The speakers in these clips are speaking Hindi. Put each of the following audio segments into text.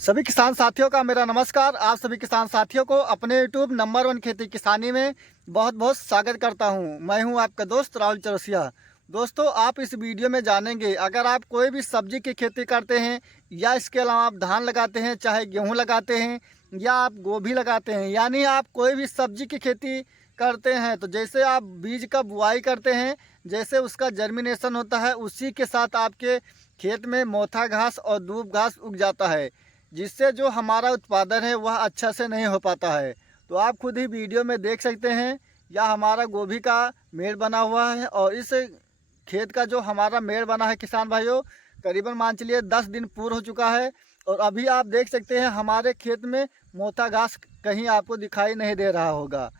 सभी किसान साथियों का मेरा नमस्कार। आप सभी किसान साथियों को अपने यूट्यूब नंबर 1 खेती किसानी में बहुत बहुत स्वागत करता हूं। मैं हूं आपका दोस्त राहुल चौरसिया। दोस्तों, आप इस वीडियो में जानेंगे, अगर आप कोई भी सब्जी की खेती करते हैं या इसके अलावा आप धान लगाते हैं, चाहे गेहूं लगाते हैं या आप गोभी लगाते हैं, यानी आप कोई भी सब्जी की खेती करते हैं, तो जैसे आप बीज का बुआई करते हैं, जैसे उसका जर्मिनेशन होता है, उसी के साथ आपके खेत में मोथा घास और दूब घास उग जाता है, जिससे जो हमारा उत्पादन है वह अच्छा से नहीं हो पाता है। तो आप खुद ही वीडियो में देख सकते हैं, या हमारा गोभी का मेड़ बना हुआ है, और इस खेत का जो हमारा मेड़ बना है किसान भाइयों, करीबन मान चलिए 10 दिन पूर्ण हो चुका है। और अभी आप देख सकते हैं हमारे खेत में मोथा घास कहीं आपको दिखाई नहीं दे रहा होगा,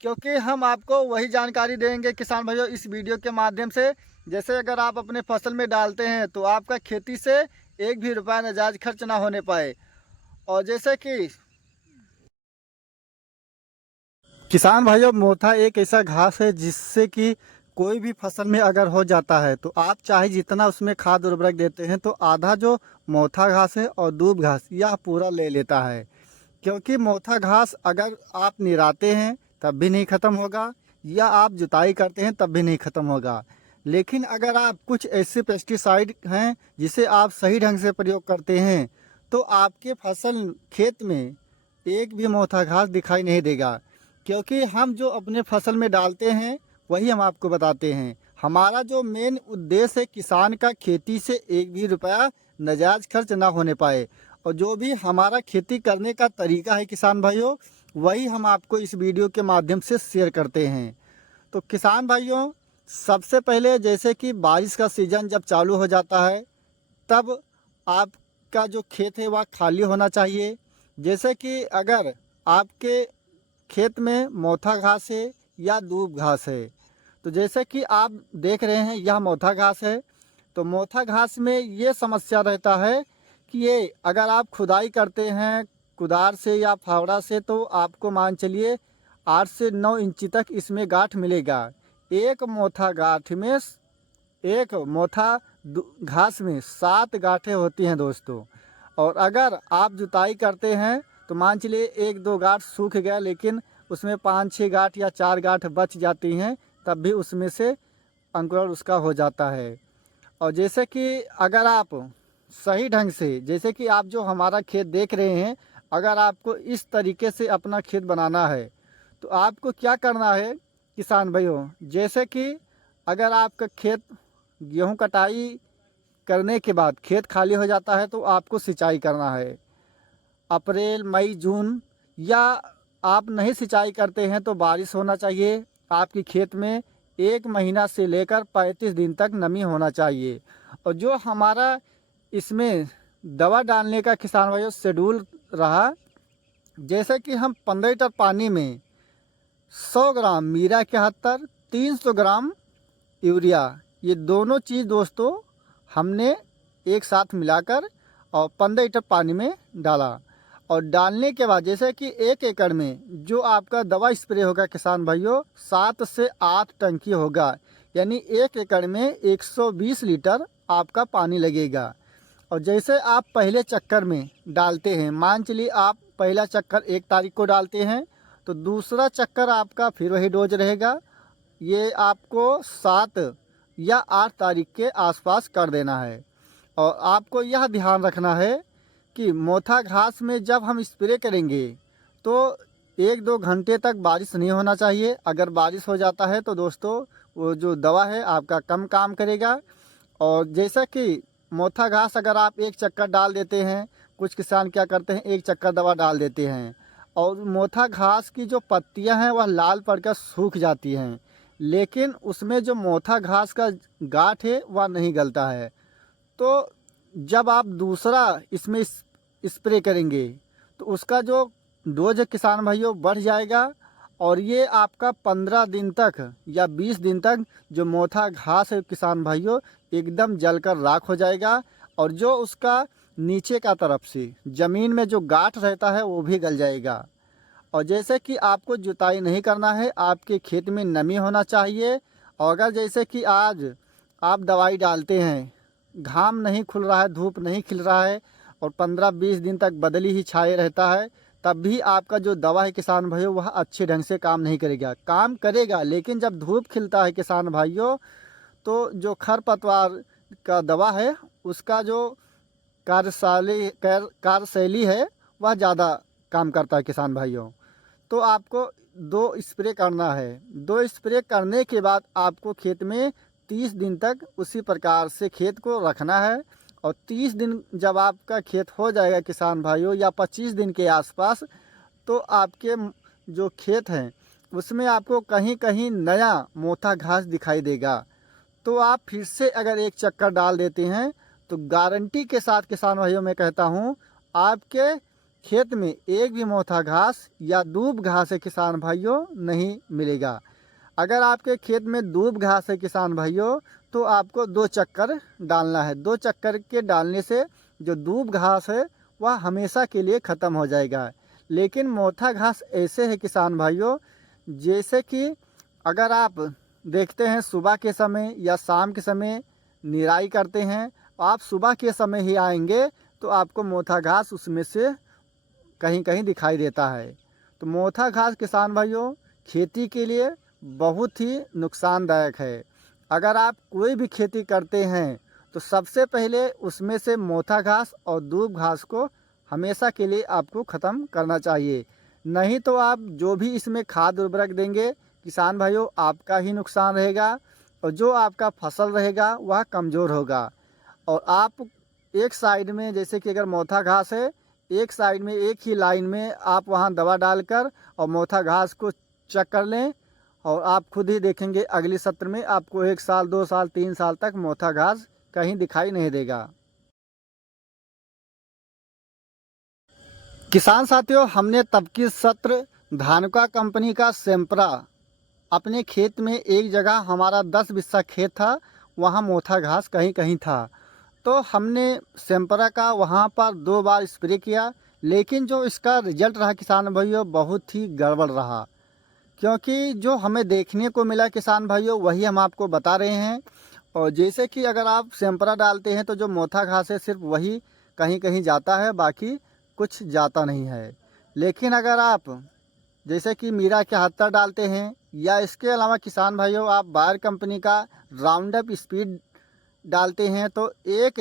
क्योंकि हम आपको वही जानकारी देंगे किसान भाइयों इस वीडियो के माध्यम से। जैसे अगर आप अपने फसल में डालते हैं तो आपका खेती से एक भी रुपया नाजायज खर्च ना होने पाए। और जैसे कि किसान भाइयों, मोथा एक ऐसा घास है जिससे कि कोई भी फसल में अगर हो जाता है तो आप चाहे जितना उसमें खाद उर्वरक देते हैं, तो आधा जो मोथा घास है और दूब घास यह पूरा ले लेता है। क्योंकि मोथा घास अगर आप निराते हैं तब भी नहीं ख़त्म होगा, या आप जुताई करते हैं तब भी नहीं ख़त्म होगा। लेकिन अगर आप कुछ ऐसे पेस्टिसाइड हैं जिसे आप सही ढंग से प्रयोग करते हैं, तो आपके फसल खेत में एक भी मोथा घास दिखाई नहीं देगा। क्योंकि हम जो अपने फसल में डालते हैं वही हम आपको बताते हैं। हमारा जो मेन उद्देश्य है किसान का खेती से एक भी रुपया नाजायज खर्च ना होने पाए। और जो भी हमारा खेती करने का तरीका है किसान भाइयों, वही हम आपको इस वीडियो के माध्यम से शेयर करते हैं। तो किसान भाइयों, सबसे पहले जैसे कि बारिश का सीज़न जब चालू हो जाता है, तब आपका जो खेत है वह खाली होना चाहिए। जैसे कि अगर आपके खेत में मोथा घास है या दूब घास है, तो जैसे कि आप देख रहे हैं यह मोथा घास है। तो मोथा घास में ये समस्या रहता है कि ये अगर आप खुदाई करते हैं कुदार से या फावड़ा से, तो आपको मान चलिए 8 से 9 इंची तक इसमें गांठ मिलेगा। एक मोथा गांठ में एक मोथा घास में 7 गांठें होती हैं दोस्तों। और अगर आप जुताई करते हैं तो मान चलिए 1-2 गांठ सूख गया, लेकिन उसमें 5-6 गांठ या 4 गांठ बच जाती हैं, तब भी उसमें से अंकुरण उसका हो जाता है। और जैसे कि अगर आप सही ढंग से, जैसे कि आप जो हमारा खेत देख रहे हैं, अगर आपको इस तरीके से अपना खेत बनाना है तो आपको क्या करना है किसान भाइयों। जैसे कि अगर आपका खेत गेहूं कटाई करने के बाद खेत खाली हो जाता है, तो आपको सिंचाई करना है अप्रैल मई जून, या आप नहीं सिंचाई करते हैं तो बारिश होना चाहिए आपके खेत में। 1 महीना से लेकर 35 दिन तक नमी होना चाहिए। और जो हमारा इसमें दवा डालने का किसान भाइयों शेड्यूल रहा, जैसे कि हम 15 लीटर पानी में 100 ग्राम मीरा 71, 300 ग्राम यूरिया, ये दोनों चीज़ दोस्तों हमने एक साथ मिलाकर और 15 लीटर पानी में डाला। और डालने के बाद जैसे कि 1 एकड़ में जो आपका दवा स्प्रे होगा किसान भाइयों, 7 से 8 टंकी होगा, यानी 1 एकड़ में 120 लीटर आपका पानी लगेगा। और जैसे आप पहले चक्कर में डालते हैं, मान चलिए आप पहला चक्कर 1 तारीख को डालते हैं, तो दूसरा चक्कर आपका फिर वही डोज रहेगा। ये आपको 7 या 8 तारीख के आसपास कर देना है। और आपको यह ध्यान रखना है कि मोथा घास में जब हम स्प्रे करेंगे तो 1-2 घंटे तक बारिश नहीं होना चाहिए। अगर बारिश हो जाता है तो दोस्तों वो जो दवा है आपका कम काम करेगा। और जैसा कि मोथा घास अगर आप 1 चक्कर डाल देते हैं, कुछ किसान क्या करते हैं 1 चक्कर दवा डाल देते हैं, और मोथा घास की जो पत्तियां हैं वह लाल पड़कर सूख जाती हैं, लेकिन उसमें जो मोथा घास का गांठ है वह नहीं गलता है। तो जब आप दूसरा इसमें स्प्रे करेंगे तो उसका जो डोज है किसान भाइयों बढ़ जाएगा। और ये आपका 15 दिन तक या 20 दिन तक जो मोथा घास है किसान भाइयों एकदम जलकर राख हो जाएगा। और जो उसका नीचे का तरफ से ज़मीन में जो गांठ रहता है वो भी गल जाएगा। और जैसे कि आपको जुताई नहीं करना है, आपके खेत में नमी होना चाहिए। और अगर जैसे कि आज आप दवाई डालते हैं, घाम नहीं खुल रहा है, धूप नहीं खिल रहा है, और 15-20 दिन तक बदली ही छाए रहता है, तब भी आपका जो दवा है किसान भाइयों वह अच्छे ढंग से काम नहीं करेगा। काम करेगा लेकिन जब धूप खिलता है किसान भाइयों, तो जो खरपतवार का दवा है उसका जो कार्यशैली है वह ज़्यादा काम करता है किसान भाइयों। तो आपको 2 स्प्रे करना है। 2 स्प्रे करने के बाद आपको खेत में 30 दिन तक उसी प्रकार से खेत को रखना है। और 30 दिन जब आपका खेत हो जाएगा किसान भाइयों, या 25 दिन के आसपास, तो आपके जो खेत हैं उसमें आपको कहीं कहीं नया मोथा घास दिखाई देगा। तो आप फिर से अगर एक चक्कर डाल देते हैं तो गारंटी के साथ किसान भाइयों मैं कहता हूँ, आपके खेत में एक भी मोथा घास या दूब घास है किसान भाइयों नहीं मिलेगा। अगर आपके खेत में दूब घास है किसान भाइयों, तो आपको 2 चक्कर डालना है। 2 चक्कर के डालने से जो दूब घास है वह हमेशा के लिए ख़त्म हो जाएगा। लेकिन मोथा घास ऐसे है किसान भाइयों, जैसे कि अगर आप देखते हैं सुबह के समय या शाम के समय निराई करते हैं, आप सुबह के समय ही आएंगे तो आपको मोथा घास उसमें से कहीं कहीं दिखाई देता है। तो मोथा घास किसान भाइयों खेती के लिए बहुत ही नुकसानदायक है। अगर आप कोई भी खेती करते हैं तो सबसे पहले उसमें से मोथा घास और दूब घास को हमेशा के लिए आपको ख़त्म करना चाहिए। नहीं तो आप जो भी इसमें खाद उर्वरक देंगे किसान भाइयों आपका ही नुकसान रहेगा, और जो आपका फसल रहेगा वह कमज़ोर होगा। और आप एक साइड में, जैसे कि अगर मोथा घास है, एक साइड में एक ही लाइन में आप वहाँ दवा डालकर और मोथा घास को चेक कर लें, और आप खुद ही देखेंगे अगले सत्र में आपको 1 साल 2 साल 3 साल तक मोथा घास कहीं दिखाई नहीं देगा। किसान साथियों, हमने तब की सत्र धानुका कंपनी का सेम्परा अपने खेत में, एक जगह हमारा 10 बिस्सा खेत था, वहाँ मोथा घास कहीं कहीं था। तो हमने सेम्परा का वहाँ पर 2 बार स्प्रे किया, लेकिन जो इसका रिजल्ट रहा किसान भाइयों बहुत ही गड़बड़ रहा। क्योंकि जो हमें देखने को मिला किसान भाइयों वही हम आपको बता रहे हैं। और जैसे कि अगर आप सेम्परा डालते हैं तो जो मोथा घास है सिर्फ वही कहीं कहीं जाता है, बाकी कुछ जाता नहीं है। लेकिन अगर आप जैसे कि मीरा 71 डालते हैं, या इसके अलावा किसान भाइयों आप बायर कंपनी का राउंडअप स्पीड डालते हैं, तो एक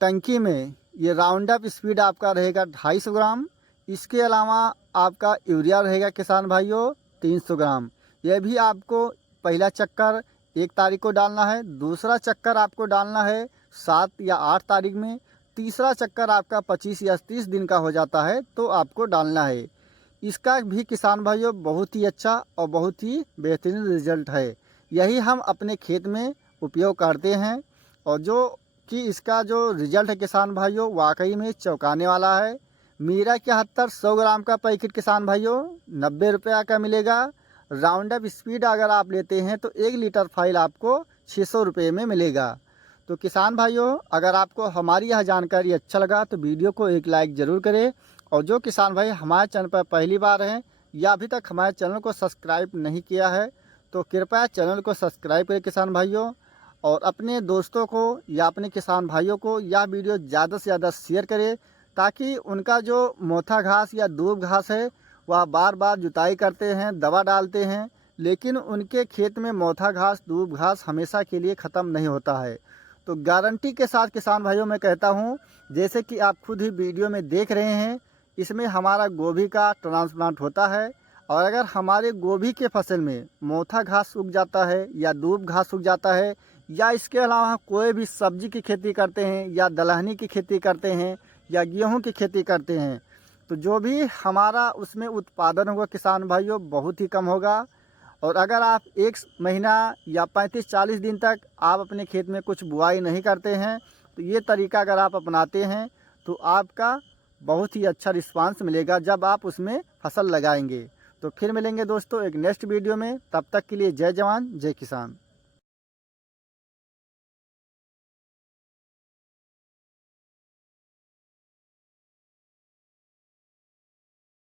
टंकी में ये राउंडअप स्पीड आपका रहेगा 250 ग्राम। इसके अलावा आपका यूरिया रहेगा किसान भाइयों 300 ग्राम। यह भी आपको पहला चक्कर 1 तारीख को डालना है, दूसरा चक्कर आपको डालना है 7 या 8 तारीख में, तीसरा चक्कर आपका 25 या 30 दिन का हो जाता है तो आपको डालना है। इसका भी किसान भाइयों बहुत ही अच्छा और बहुत ही बेहतरीन रिजल्ट है। यही हम अपने खेत में उपयोग करते हैं, और जो कि इसका जो रिजल्ट है किसान भाइयों वाकई में चौंकाने वाला है। मीरा 71 100 ग्राम का पैकेट किसान भाइयों 90 रुपये का मिलेगा। राउंडअप स्पीड अगर आप लेते हैं तो 1 लीटर फाइल आपको 600 रुपये में मिलेगा। तो किसान भाइयों अगर आपको हमारी यह जानकारी अच्छा लगा तो वीडियो को एक लाइक ज़रूर करें, और जो किसान भाई हमारे चैनल पर पहली बार हैं या अभी तक हमारे चैनल को सब्सक्राइब नहीं किया है तो कृपया चैनल को सब्सक्राइब करें किसान भाइयों, और अपने दोस्तों को या अपने किसान भाइयों को यह वीडियो ज़्यादा से ज़्यादा शेयर करें, ताकि उनका जो मोथा घास या दूब घास है वह बार बार जुताई करते हैं, दवा डालते हैं, लेकिन उनके खेत में मोथा घास दूब घास हमेशा के लिए ख़त्म नहीं होता है। तो गारंटी के साथ किसान भाइयों मैं कहता हूँ, जैसे कि आप खुद ही वीडियो में देख रहे हैं, इसमें हमारा गोभी का ट्रांसप्लांट होता है, और अगर हमारे गोभी के फसल में मोथा घास उग जाता है या दूब घास उग जाता है, या इसके अलावा कोई भी सब्जी की खेती करते हैं या दलहनी की खेती करते हैं या गेहूं की खेती करते हैं, तो जो भी हमारा उसमें उत्पादन होगा किसान भाइयों बहुत ही कम होगा। और अगर आप 1 महीना या 35-40 दिन तक आप अपने खेत में कुछ बुआई नहीं करते हैं, तो ये तरीका अगर आप अपनाते हैं तो आपका बहुत ही अच्छा रिस्पांस मिलेगा जब आप उसमें फसल लगाएंगे। तो फिर मिलेंगे दोस्तों एक नेक्स्ट वीडियो में, तब तक के लिए जय जवान जय किसान।